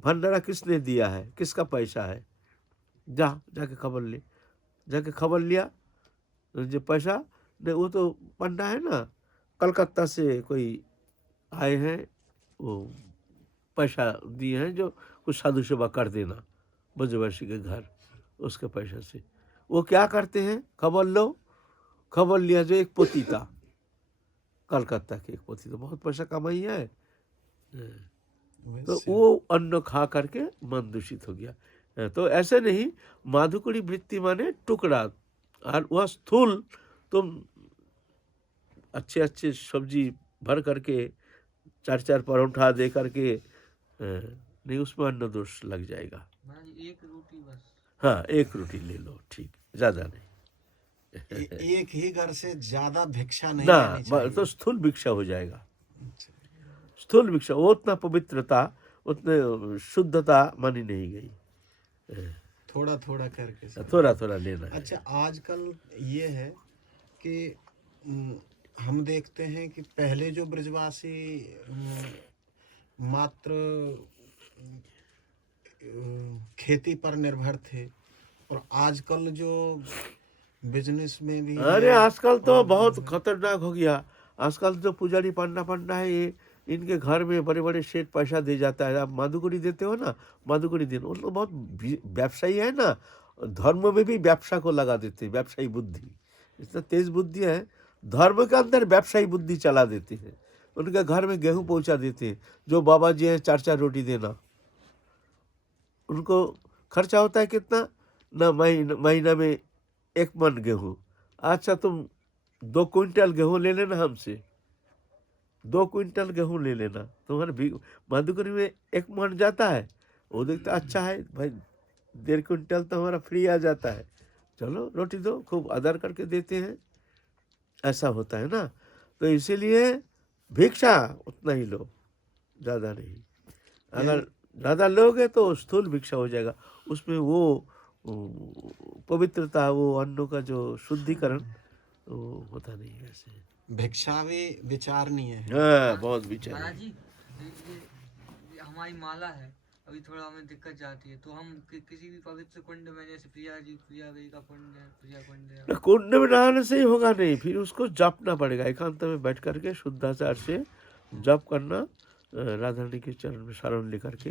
भंडारा किसने दिया है, किसका पैसा है, जाके खबर ले। जाके खबर लिया, जो पैसा नहीं, वो तो पंडा है ना, कलकत्ता से कोई आए हैं, वो पैसा दिए हैं जो कुछ साधु सेवा कर देना ब्रजवासी के घर, उसके पैसा से। वो क्या करते हैं, खबर लो, खबर लिया। जो एक पोती था, कलकत्ता के एक पोती था, बहुत पैसा कमाई है, तो वो अन्न खा करके मन दूषित हो गया। तो ऐसे नहीं, माधुकरी वृत्ति माने टुकड़ा, और वह स्थूल तुम अच्छे अच्छे सब्जी भर करके 4-4 परोठा दे करके नहीं, उसमें अन्न दोष लग जाएगा। महाराज जी, एक रोटी बस। हाँ, एक रोटी ले लो, ठीक, ज़्यादा नहीं। एक ही घर से ज्यादा भिक्षा नहीं ना, लेनी चाहिए। तो स्थूल भिक्षा हो जाएगा। अच्छा। स्थूल भिक्षा, वो उतना पवित्रता, उतने शुद्धता मानी नहीं गई। थोड़ा थोड़ा करके सब। थोड़ा थोड़ा लेना है। अच्छा, आजकल ये है कि हम देखते हैं कि पहले जो ब्रजवासी मात्र खेती पर निर्भर थे, और आजकल जो बिजनेस में भी अरे है, आजकल तो और बहुत खतरनाक हो गया। आजकल जो पुजारी पंडा है, ये इनके घर में बड़े बड़े सेठ पैसा दे जाता है। आप माधुकरी देते हो ना, माधुकरी देना, वो लोग बहुत व्यवसायी है ना, धर्म में भी व्यवसाय को लगा देते हैं, व्यवसायी बुद्धि, इतना तेज बुद्धि है, धर्म के अंदर व्यवसायी बुद्धि चला देते हैं। उनके घर में गेहूं पहुंचा देते हैं, जो बाबा जी हैं 4-4 रोटी देना, उनको खर्चा होता है कितना ना, महीना में 1 मन गेहूँ। अच्छा तुम 2 क्विंटल गेहूँ ले लेना हमसे, 2 क्विंटल गेहूँ ले लेना, तुम्हारे मधुकरी में 1 मन जाता है। वो देखता अच्छा है भाई, 1.5 क्विंटल तो हमारा फ्री आ जाता है, चलो रोटी दो, खूब आदर करके देते हैं, ऐसा होता है ना। तो इसीलिए भिक्षा उतना ही लो, ज़्यादा नहीं। अगर ज़्यादा लोगे तो स्थूल भिक्षा हो जाएगा, उसमें वो पवित्रता, वो अन्नों का जो शुद्धिकरण वो होता नहीं है ऐसे। भिक्षा भी विचारणीय है। हाँ, बहुत विचार महाराज है। जी, ये हमारी माला है, अभी थोड़ा हमें दिक्कत जाती है, तो हम किसी भी पवित्र कुंड में, जैसे प्रिया जी, प्रिया देवी का कुंड है, प्रिया कुंड है, ना कुंड में नहाने से ही होगा नहीं, फिर उसको जपना पड़ेगा, एकांत में बैठ करके शुद्धाचार से जप करना, राधा रानी के चरण में शरण लेकर के,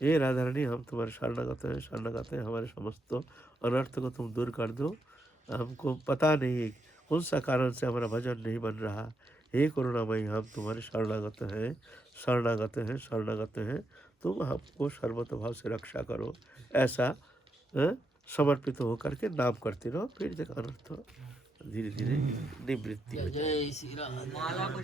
हे राधा रानी हम तुम्हारे शरणागत हैं, शरणागत हैं, हमारे समस्त अनर्थ को तुम दूर कर दो, हमको पता नहीं कौन सा कारण से हमारा भजन नहीं बन रहा, हे करुणामयी हम तुम्हारे शरणागत हैं, शरणागत हैं, शरणागत हैं, तुम हमको सर्वतोभाव से रक्षा करो, ऐसा समर्पित होकर के नाम करते रहो, फिर जब अनर्थ धीरे धीरे निवृत्ति हो जाएगी। माला को